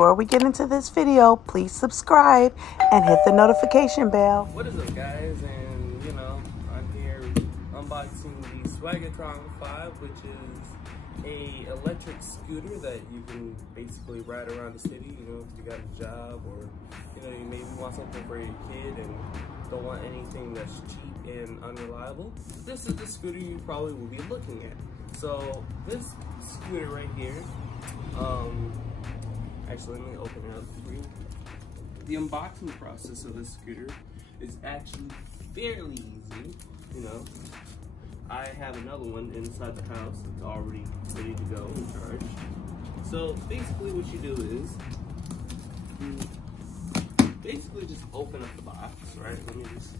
Before we get into this video, please subscribe and hit the notification bell. What is up, guys? And I'm here unboxing the Swagtron 5, which is a electric scooter that you can basically ride around the city. If you got a job, or you maybe want something for your kid and don't want anything that's cheap and unreliable. This is the scooter you probably will be looking at. So this scooter right here, actually, let me open it up for you. The unboxing process of this scooter is actually fairly easy. I have another one inside the house that's already ready to go and charged. So basically what you do is you basically just open up the box, right? Let me just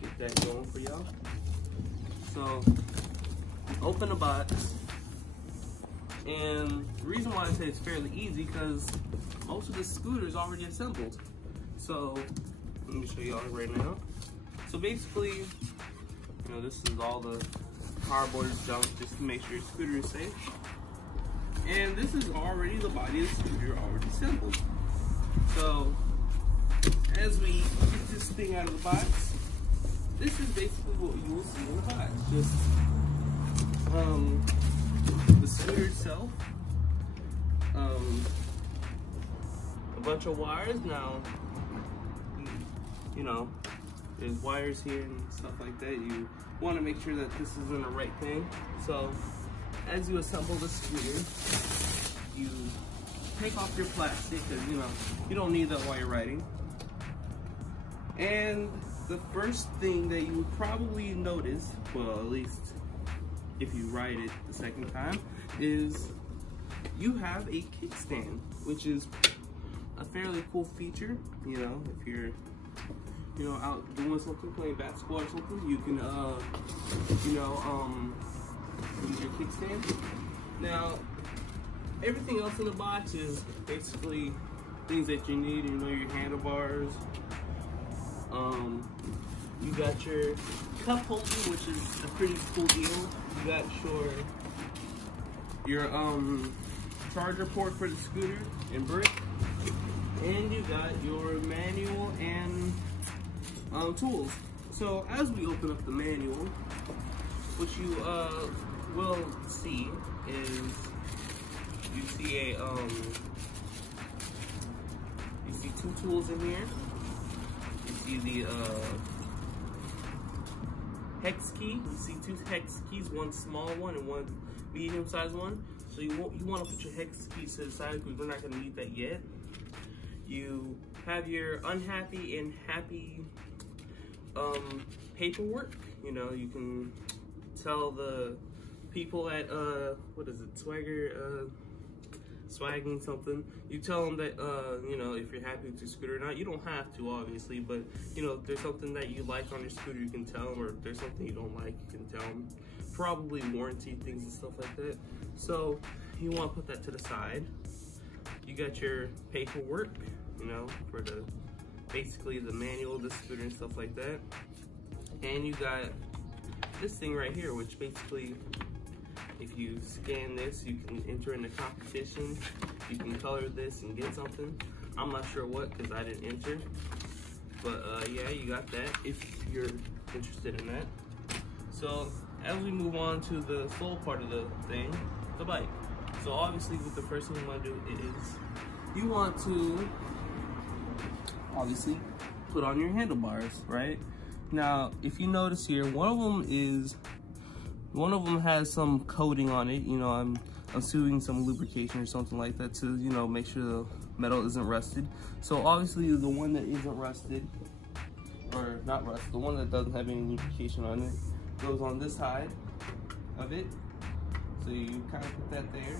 get that going for y'all. So open the box. And the reason why I say it's fairly easy, because most of the scooter is already assembled. So let me show y'all right now. So basically, this is all the cardboard junk just to make sure your scooter is safe. And this is already the body of the scooter already assembled. So as we get this thing out of the box, this is basically what you will see in the box. Just the scooter itself, a bunch of wires. Now, there's wires here and stuff like that. You want to make sure that this is in the right thing. So as you assemble the scooter, you take off your plastic, because you don't need that while you're riding. And the first thing that you would probably notice, well, at least if you ride it the second time, is you have a kickstand, which is a fairly cool feature. If you're out doing something, playing basketball or something, you can use your kickstand. Now everything else in the box is basically things that you need. Your handlebars, you got your cup holder, which is a pretty cool deal. You got your charger port for the scooter and brick, and you got your manual and tools. So as we open up the manual, what you will see is you see two tools in here. You see the hex key. You see two hex keys, one small one and one medium-sized one. So you want to put your hex keys to the side, because we're not going to need that yet. You have your unhappy and happy paperwork. You can tell the people at what is it, swagging something. You tell them that if you're happy with your scooter or not. You don't have to, obviously, but if there's something that you like on your scooter, you can tell them, or if there's something you don't like, you can tell them. Probably warranty things and stuff like that. So you want to put that to the side. You got your paperwork, for basically the manual of the scooter and stuff like that. And you got this thing right here, which basically, if you scan this, you can enter in the competition. You can color this and get something. I'm not sure what, because I didn't enter. But yeah, you got that if you're interested in that. So as we move on to the sole part of the thing, the bike. So obviously, what the first thing you want to do is you want to obviously put on your handlebars, right? Now, if you notice here, one of them has some coating on it. I'm assuming some lubrication or something like that to make sure the metal isn't rusted. So obviously the one that isn't rusted, or not rusted, the one that doesn't have any lubrication on it, goes on this side of it. So you kind of put that there.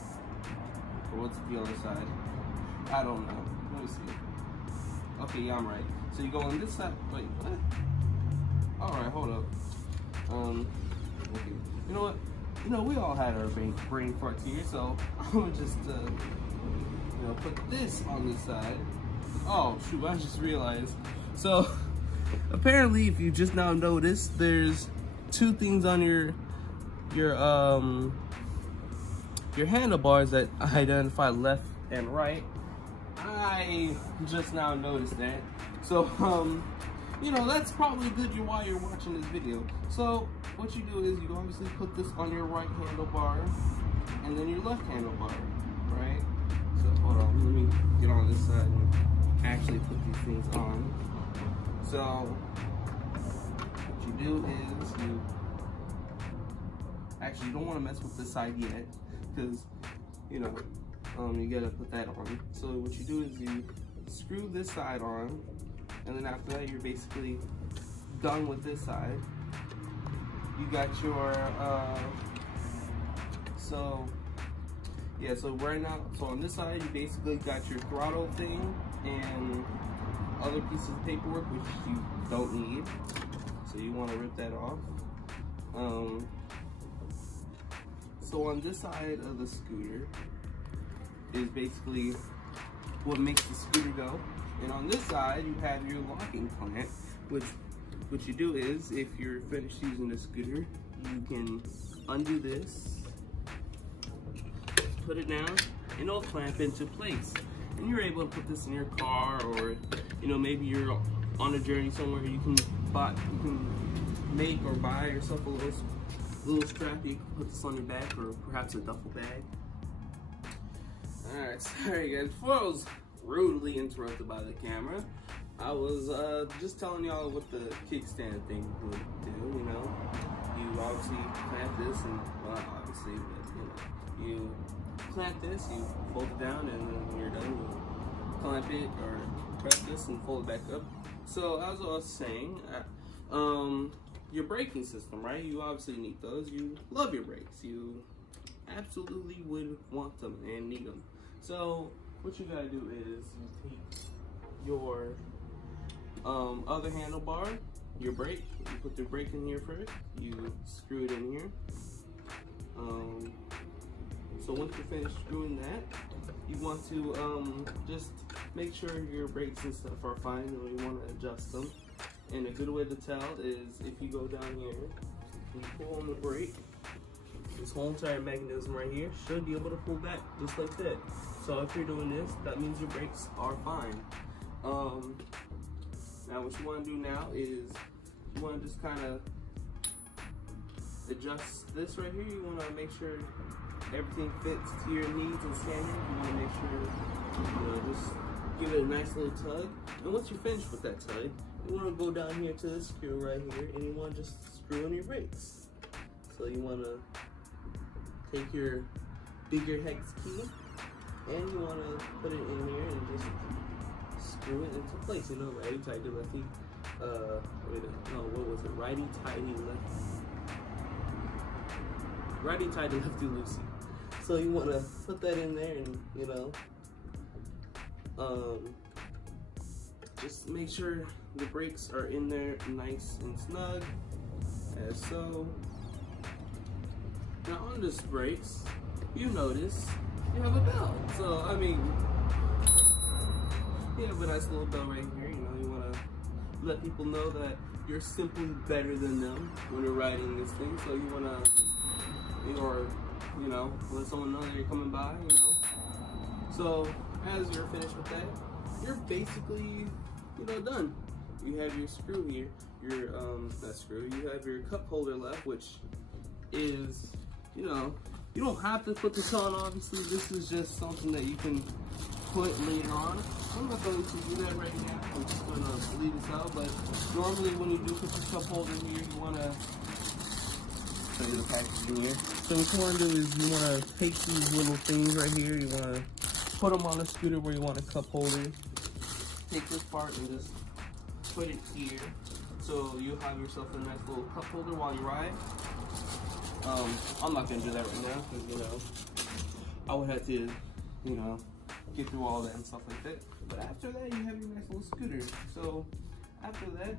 Or what's the other side? I don't know. Let me see. Okay, yeah, I'm right. So you go on this side. Wait, what? Alright, hold up. Okay. You know what? We all had our brain farts here, so I'm gonna just put this on this side. Oh shoot, I just realized. So apparently, if you just now noticed, there's two things on your handlebars that identify left and right. I just now noticed that. So, you know, that's probably good while you're watching this video. So, what you do is you obviously put this on your right handlebar and then your left handlebar, right? So, hold on, let me get on this side and actually put these things on. So, what you do is you don't want to mess with this side yet, because, you know, you gotta put that on. So what you do is you screw this side on, and then after that you're basically done with this side. You got your so right now, so on this side you basically got your throttle thing and other pieces of paperwork which you don't need, so you want to rip that off. So on this side of the scooter is basically what makes the scooter go. And on this side, you have your locking clamp, which what you do is, if you're finished using the scooter, you can undo this, put it down, and it'll clamp into place. And you're able to put this in your car, or, you know, maybe you're on a journey somewhere, you can make or buy yourself a little strap. You can put this on your back, or perhaps a duffel bag. Alright, sorry guys, before I was rudely interrupted by the camera, I was just telling y'all what the kickstand thing would do, you know. You obviously clamp this, and, well, not obviously, but, you know, you clamp this, you fold it down, and then when you're done, you clamp it, or press this and fold it back up. So, as I was saying, your braking system, right? You obviously need those. You love your brakes. You absolutely would want them and need them. So what you gotta do is you take your other handlebar, your brake, you put the brake in here first, you screw it in here. So once you're finished screwing that, you want to just make sure your brakes and stuff are fine, and you want to adjust them. And a good way to tell is if you go down here, you pull on the brake, this whole entire mechanism right here should be able to pull back just like that. So if you're doing this, that means your brakes are fine. Now what you want to do now is you want to just kind of adjust this right here. You want to make sure everything fits to your needs and standards. You want to make sure, you know, just give it a nice little tug. And once you're finished with that tug, you want to go down here to this screw right here, and you want to just screw in your brakes. So you want to take your bigger hex key, and you want to put it in here and just screw it into place. You know, righty tighty lefty. What was it? Righty tighty lefty. Righty tighty lefty loosey. So you want to put that in there, and you know, just make sure the brakes are in there nice and snug, as so. Now on this brakes, you notice you have a belt. So I mean, you have a nice little belt right here. You know, you want to let people know that you're simply better than them when you're riding this thing. So you want to, you know, let someone know that you're coming by. You know. So as you're finished with that, you're basically, you know, done. You have your screw here, your not screw. You have your cup holder left, which is, you know, you don't have to put this on. Obviously, this is just something that you can put later on. I'm not going to do that right now. I'm just going to leave this out. But normally, when you do put your cup holder here, you want to show you the packaging here. So what you want to do is you want to take these little things right here. You want to put them on a scooter where you want a cup holder. Take this part and just put it here, so you have yourself a nice little cup holder while you ride. I'm not gonna do that right now because, you know, I would have to, you know, get through all that and stuff like that. But after that, you have your nice little scooter. So after that,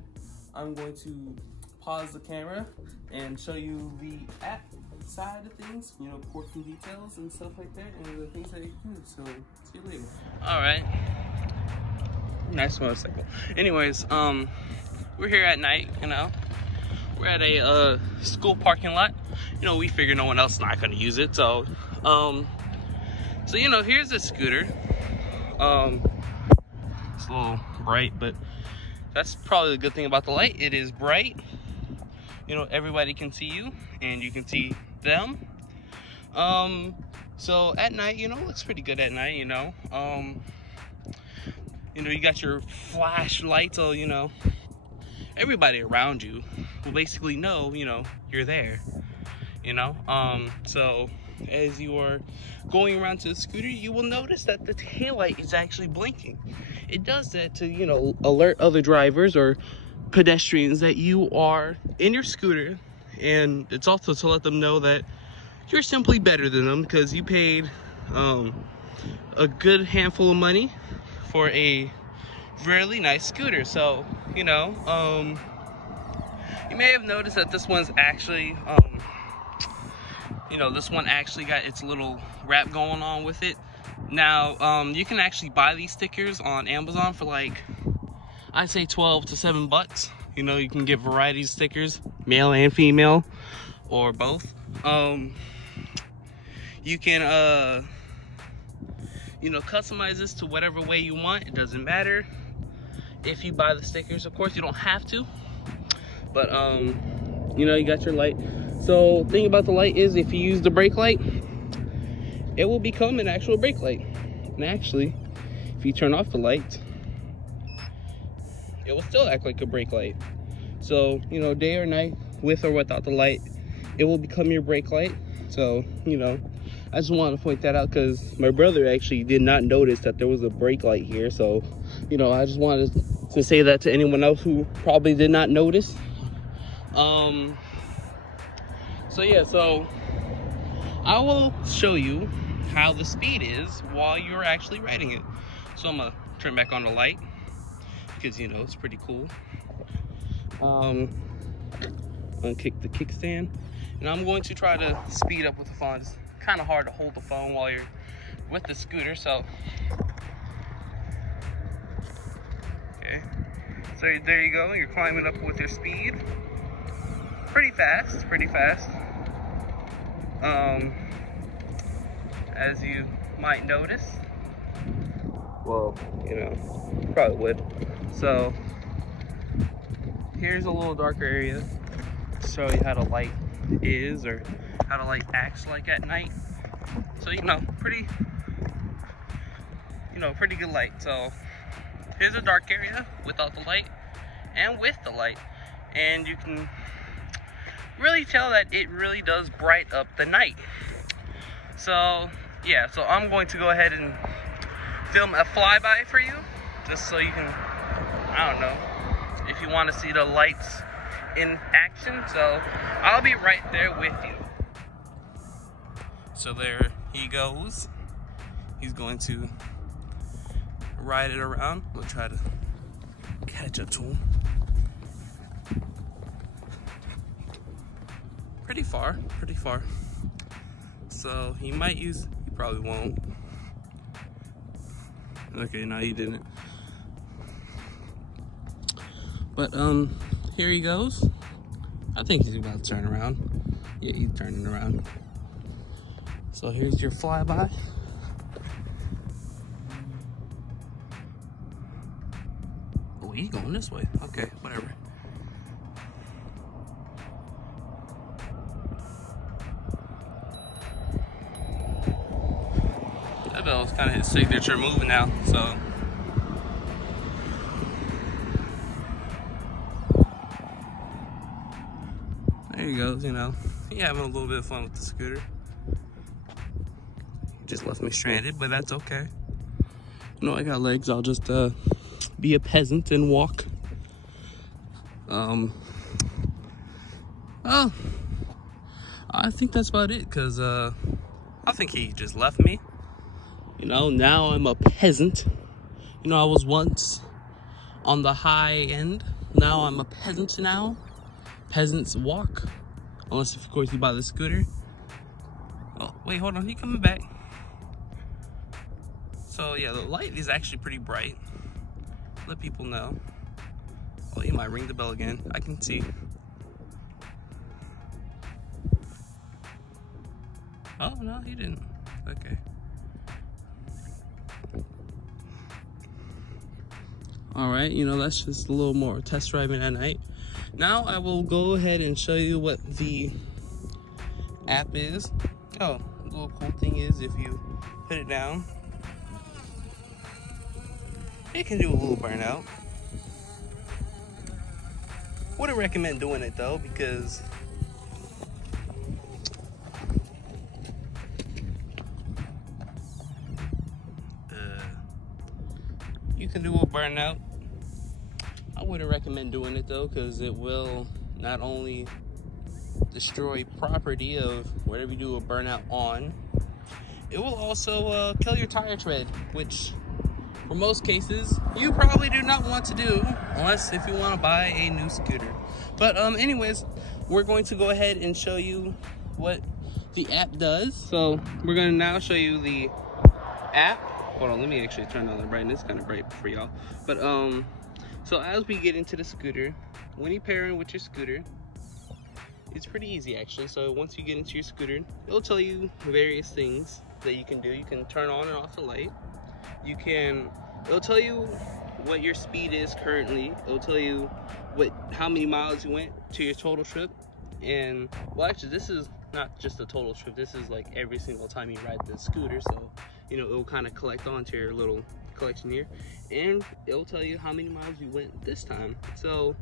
I'm going to pause the camera and show you the app side of things, you know, portion details and stuff like that, and the things that you can do. So see you later. All right. Nice motorcycle. Anyways, we're here at night, you know. We're at a school parking lot. You know, we figure no one else is not gonna use it, so you know, here's a scooter. a little bright, but that's probably the good thing about the light. It is bright. You know, everybody can see you and you can see them. So at night, you know, it looks pretty good at night, you know. You know, you got your flashlights, so, you know, everybody around you will basically know, you know, you're there, you know. So as you are going around to the scooter, you will notice that the taillight is actually blinking. It does that to, you know, alert other drivers or pedestrians that you are in your scooter, and it's also to let them know that you're simply better than them because you paid a good handful of money for a really nice scooter. So, you know, you may have noticed that this one's actually, you know, this one actually got its little wrap going on with it. Now, you can actually buy these stickers on Amazon for like, I'd say $12 to $7. You know, you can get variety of stickers, male and female, or both. You can, you know, customize this to whatever way you want. It doesn't matter if you buy the stickers. Of course, you don't have to, but you know, you got your light. So the thing about the light is, if you use the brake light, it will become an actual brake light. And actually, if you turn off the light, it will still act like a brake light. So, you know, day or night, with or without the light, it will become your brake light. So, you know, I just wanted to point that out because my brother actually did not notice that there was a brake light here. So, you know, I just wanted to say that to anyone else who probably did not notice. So yeah, so I will show you how the speed is while you're actually riding it. So I'm gonna turn back on the light because, you know, it's pretty cool. Unkick the kickstand, and I'm going to try to speed up with the phone. It's kind of hard to hold the phone while you're with the scooter, so okay. So there you go. You're climbing up with your speed. Pretty fast, pretty fast. As you might notice. Well, you know, probably would. So here's a little darker area to show you how the light is, or how the light acts like at night. So, you know, pretty good light. So here's a dark area without the light and with the light, and you can really tell that it really does bright up the night. So yeah, so I'm going to go ahead and film a flyby for you, just so you can, I don't know, if you want to see the lights in action. So I'll be right there with you. So there he goes. He's going to ride it around. We'll try to catch up to him. Pretty far, pretty far. So he might use, he probably won't. Okay, no, he didn't. But here he goes. I think he's about to turn around. Yeah, he's turning around. So here's your flyby. Oh, he's going this way. Okay, whatever. That bell's kind of his signature move now, so. There he goes, you know. He having a little bit of fun with the scooter. He just left me stranded, but that's okay. You know, I got legs. I'll just be a peasant and walk. Well, I think that's about it, because I think he just left me. You know, now I'm a peasant. You know, I was once on the high end. Now I'm a peasant now. Peasants walk. Unless, of course, you buy the scooter. Oh, wait, hold on. He coming back. So, yeah, the light is actually pretty bright. Let people know. Oh, he might ring the bell again. I can see. Oh, no, he didn't. Okay. All right, you know, that's just a little more test driving at night. Now I will go ahead and show you what the app is. Oh, the little cool thing is if you put it down, it can do a little burnout. Wouldn't recommend doing it though, because you can do a burnout. I wouldn't recommend doing it though, because it will not only destroy property of whatever you do a burnout on, it will also kill your tire tread, which for most cases you probably do not want to do, unless if you want to buy a new scooter. But anyways, we're going to go ahead and show you what the app does. So we're going to now show you the app. Hold on, let me actually turn on the brightness. It's kind of bright for y'all. But so as we get into the scooter, when you pair in with your scooter, it's pretty easy actually. So once you get into your scooter, it'll tell you various things that you can do. You can turn on and off the light. It'll tell you what your speed is currently. It'll tell you how many miles you went to your total trip. And well, actually, this is not just a total trip. This is like every single time you ride the scooter. So, you know, it'll kind of collect onto your little collection here, and it'll tell you how many miles you went this time. So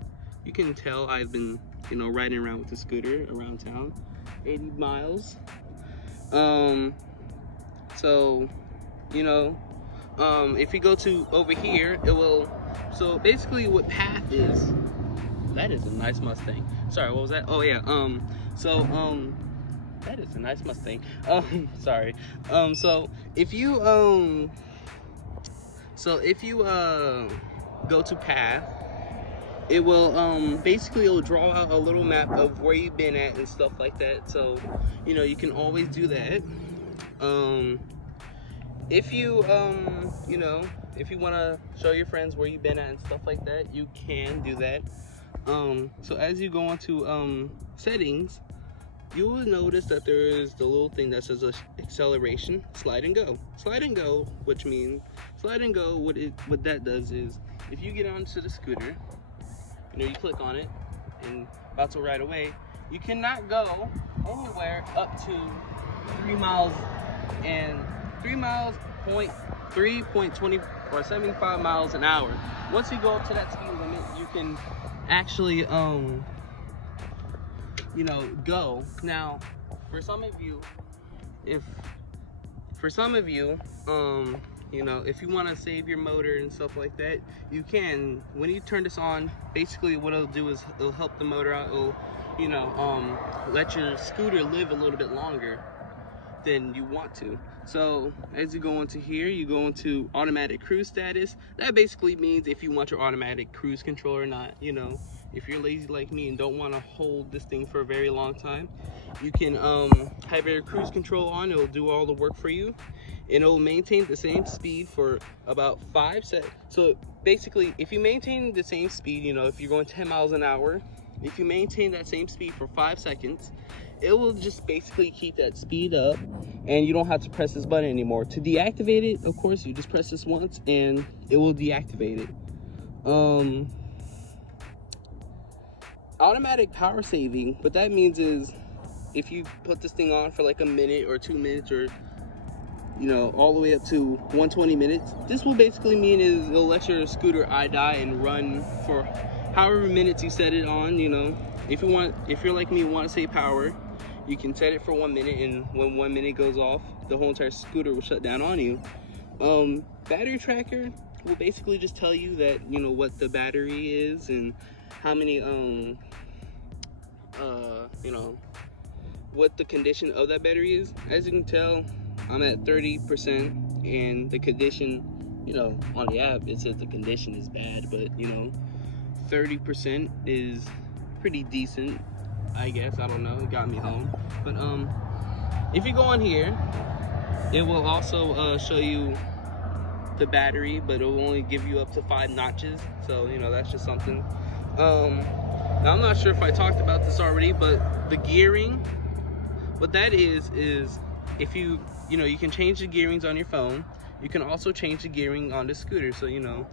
you can tell I've been, you know, riding around with the scooter around town, 80 miles. So, you know, if you go to over here, it will, so basically what path is, that is a nice Mustang. Sorry, what was that? Oh yeah, that is a nice Mustang. Sorry. So if you go to path, it will basically it'll draw out a little map of where you've been at and stuff like that. So, you know, you can always do that. If you you know, if you want to show your friends where you've been at and stuff like that, you can do that. So as you go into settings, you will notice that there is the little thing that says acceleration, slide and go. Slide and go, which means slide and go, what that does is, if you get onto the scooter, you know, you click on it and about to ride away, you cannot go anywhere up to 3 miles and 3.20 or 75 miles an hour. Once you go up to that speed limit, you can actually you know, go. Now for some of you, you know, if you want to save your motor and stuff like that, you can. When you turn this on, basically what it'll do is it'll help the motor out. It'll, you know, let your scooter live a little bit longer than you want to. So as you go into here, you go into automatic cruise status. That basically means if you want your automatic cruise control or not. You know, if you're lazy like me and don't want to hold this thing for a very long time, you can have your cruise control on. It'll do all the work for you, and it'll maintain the same speed for about 5 seconds. So basically, if you maintain the same speed, you know, if you're going 10 miles an hour, if you maintain that same speed for 5 seconds, it will just basically keep that speed up, and you don't have to press this button anymore. To deactivate it, of course, you just press this once and it will deactivate it. Automatic power saving, what that means is if you put this thing on for like a minute or 2 minutes, or you know, all the way up to 120 minutes, this will basically mean is it'll let your scooter die and run for however minutes you set it on. You know, if you're like me, want to save power, you can set it for 1 minute, and when 1 minute goes off, the whole entire scooter will shut down on you. Battery tracker will basically just tell you that, you know, what the battery is and how many you know, what the condition of that battery is. As you can tell, I'm at 30%, and the condition, you know, on the app it says the condition is bad, but you know, 30% is pretty decent, I guess. I don't know, it got me home. But if you go on here, it will also show you the battery, but it will only give you up to 5 notches, so you know, that's just something. Now I'm not sure if I talked about this already, but the gearing, what that is if you know, you can change the gearings on your phone. You can also change the gearing on the scooter. So, you know,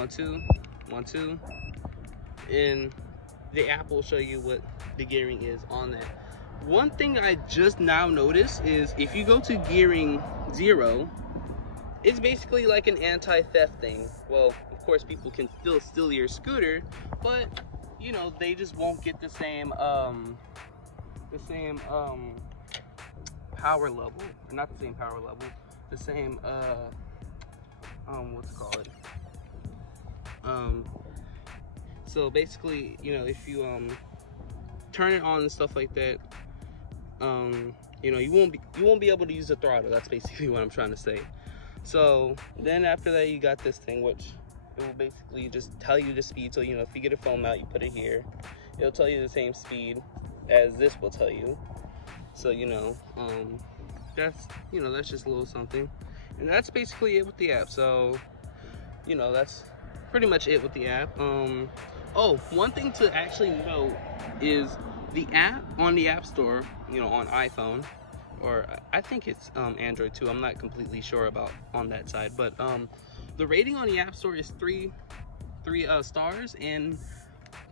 1, 2, 1, 2, and the app will show you what the gearing is on that. One thing I just now noticed is if you go to gearing 0, it's basically like an anti-theft thing. Well, of course, people can still steal your scooter, but you know, they just won't get the same power level, or not the same power level, the same what's it called? So basically, you know, if you turn it on and stuff like that, you know, you won't be able to use the throttle. That's basically what I'm trying to say. So then after that, you got this thing which it will basically just tell you the speed. So you know, if you get a phone mount, you put it here, it'll tell you the same speed as this will tell you. So you know, that's just a little something, and that's basically it with the app. So you know, that's pretty much it with the app. Oh, one thing to actually note is the app on the App Store, you know, on iPhone, or I think it's Android too. I'm not completely sure about on that side, but the rating on the App Store is three stars. And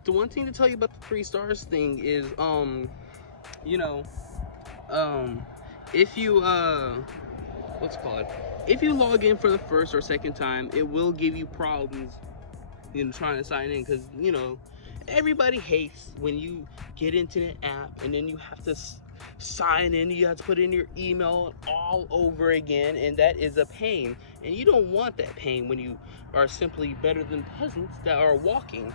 the one thing to tell you about the 3 stars thing is, you know, if you what's it called? If you log in for the first or second time, it will give you problems, you know, trying to sign in, because you know, everybody hates when you get into the app and then you have to sign in, you have to put in your email all over again, and that is a pain, and you don't want that pain when you are simply better than peasants that are walking.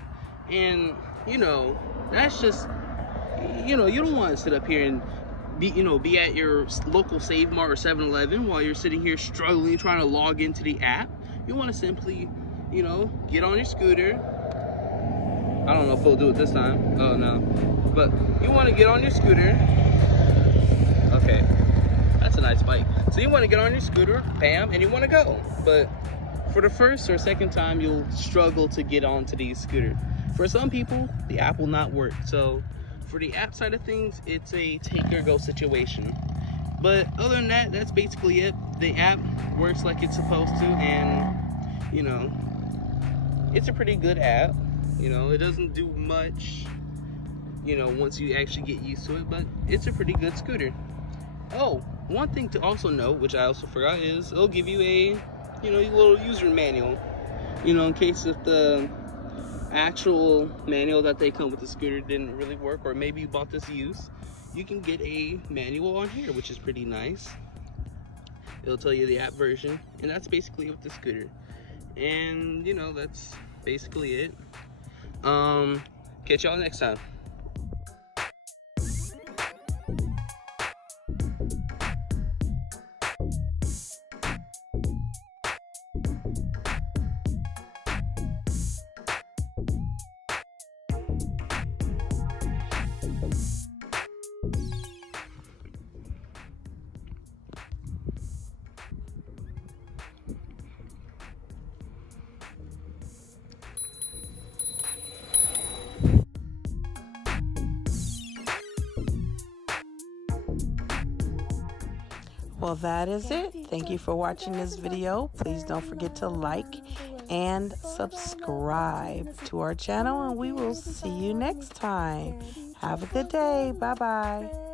And you know, that's just, you know, you don't want to sit up here and be at your local Save Mart or 7-Eleven while you're sitting here struggling trying to log into the app. You want to simply, you know, get on your scooter. I don't know if it'll do it this time. Oh no. But you want to get on your scooter. Okay, that's a nice bike. So you want to get on your scooter, bam, and you want to go. But for the first or second time, you'll struggle to get onto the scooter. For some people, the app will not work. So for the app side of things, it's a take or go situation. But other than that, that's basically it. The app works like it's supposed to, and you know, it's a pretty good app. You know, it doesn't do much, you know, once you actually get used to it, but it's a pretty good scooter. Oh, one thing to also note, which I also forgot, is it'll give you a, you know, little user manual, you know, in case if the actual manual that they come with the scooter didn't really work, or maybe you bought this used, you can get a manual on here, which is pretty nice. It'll tell you the app version, and that's basically it with the scooter. And you know, that's basically it. Catch y'all next time. Well, that is it. Thank you for watching this video. Please don't forget to like and subscribe to our channel, and we will see you next time. Have a good day. Bye-bye.